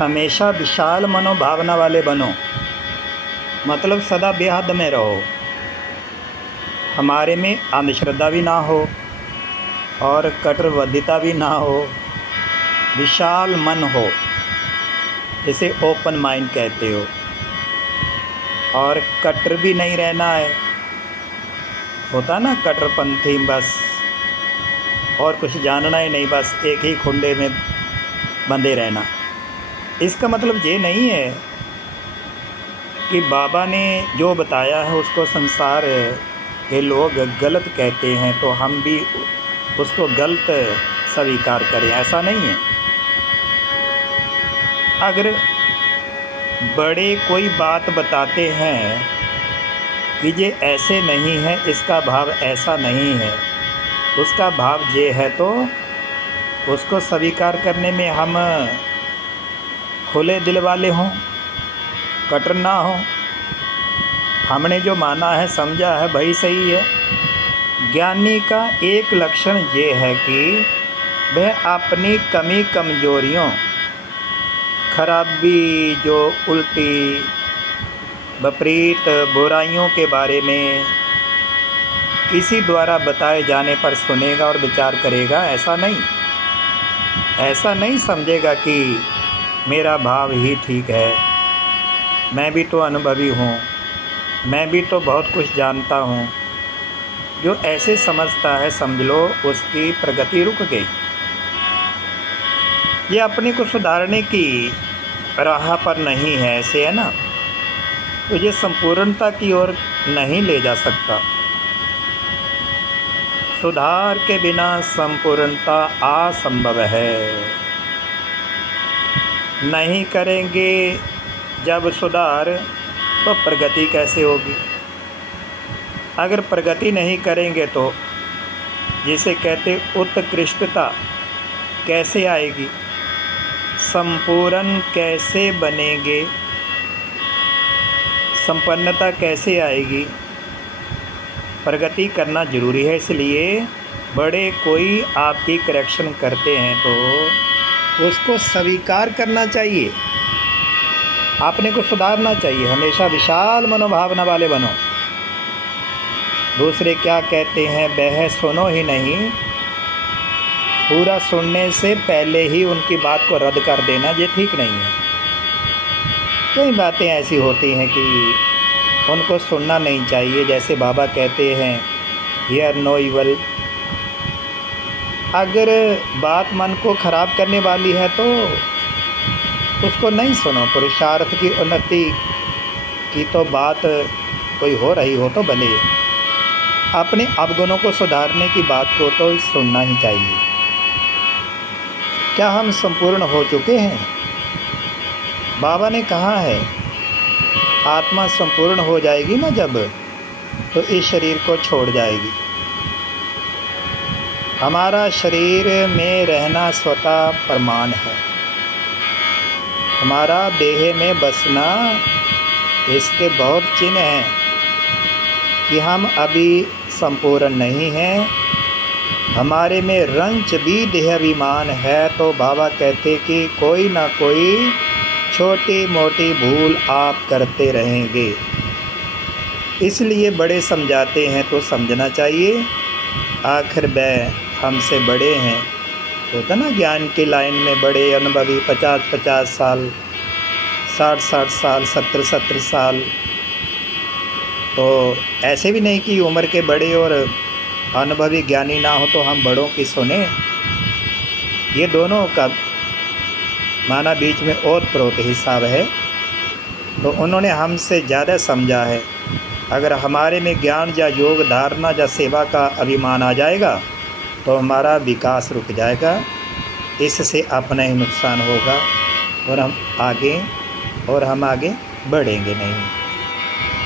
हमेशा विशाल मनोभावना वाले बनो, मतलब सदा बेहद में रहो। हमारे में अंधश्रद्धा भी ना हो और कट्टरवादिता भी ना हो, विशाल मन हो, इसे ओपन माइंड कहते हो। और कट्टर भी नहीं रहना है, होता ना कट्टरपंथी, बस और कुछ जानना ही नहीं, बस एक ही खुंडे में बंधे रहना। इसका मतलब ये नहीं है कि बाबा ने जो बताया है उसको संसार के लोग गलत कहते हैं तो हम भी उसको गलत स्वीकार करें, ऐसा नहीं है। अगर बड़े कोई बात बताते हैं कि ये ऐसे नहीं है, इसका भाव ऐसा नहीं है, उसका भाव ये है, तो उसको स्वीकार करने में हम खुले दिल वाले हों, कट्टर ना हो। हमने जो माना है, समझा है, वही सही है। ज्ञानी का एक लक्षण ये है कि वह अपनी कमी कमजोरियों, खराबी, जो उल्टी विपरीत बुराइयों के बारे में किसी द्वारा बताए जाने पर सुनेगा और विचार करेगा। ऐसा नहीं समझेगा कि मेरा भाव ही ठीक है, मैं भी तो अनुभवी हूँ, मैं भी तो बहुत कुछ जानता हूँ। जो ऐसे समझता है, समझ लो उसकी प्रगति रुक गई। ये अपने को सुधारने की राह पर नहीं है, ऐसे है ना, तो ये संपूर्णता की ओर नहीं ले जा सकता। सुधार के बिना संपूर्णता असंभव है। नहीं करेंगे जब सुधार, तो प्रगति कैसे होगी? अगर प्रगति नहीं करेंगे तो जिसे कहते उत्कृष्टता कैसे आएगी? संपूर्ण कैसे बनेंगे? संपन्नता कैसे आएगी? प्रगति करना ज़रूरी है। इसलिए बड़े कोई आपकी करेक्शन करते हैं तो उसको स्वीकार करना चाहिए, आपने को सुधारना चाहिए। हमेशा विशाल मनोभावना वाले बनो। दूसरे क्या कहते हैं वह सुनो ही नहीं, पूरा सुनने से पहले ही उनकी बात को रद्द कर देना, ये ठीक नहीं है। कई बातें ऐसी होती हैं कि उनको सुनना नहीं चाहिए। जैसे बाबा कहते हैं हियर नो इवल। अगर बात मन को ख़राब करने वाली है तो उसको नहीं सुनो। पुरुषार्थ की उन्नति की तो बात कोई हो रही हो तो भले, अपने अवगुणों को सुधारने की बात को तो सुनना ही चाहिए। क्या हम संपूर्ण हो चुके हैं? बाबा ने कहा है आत्मा संपूर्ण हो जाएगी ना जब, तो इस शरीर को छोड़ जाएगी। हमारा शरीर में रहना स्वतः प्रमाण है, हमारा देह में बसना इसके बहुत चिन्ह हैं कि हम अभी संपूर्ण नहीं हैं। हमारे में रंच भी देह अभिमान है, तो बाबा कहते कि कोई ना कोई छोटी मोटी भूल आप करते रहेंगे। इसलिए बड़े समझाते हैं तो समझना चाहिए। आखिर वह हमसे बड़े हैं, होता ना ज्ञान की लाइन में बड़े अनुभवी 50-50 साल, 60-60 साल, 70-70 साल। तो ऐसे भी नहीं कि उम्र के बड़े और अनुभवी ज्ञानी ना हो तो हम बड़ों की सुने। ये दोनों का माना बीच में ओत प्रोत हिसाब है, तो उन्होंने हमसे ज़्यादा समझा है। अगर हमारे में ज्ञान या योग धारणा या सेवा का अभिमान आ जाएगा तो हमारा विकास रुक जाएगा, इससे अपना ही नुकसान होगा और हम आगे बढ़ेंगे नहीं।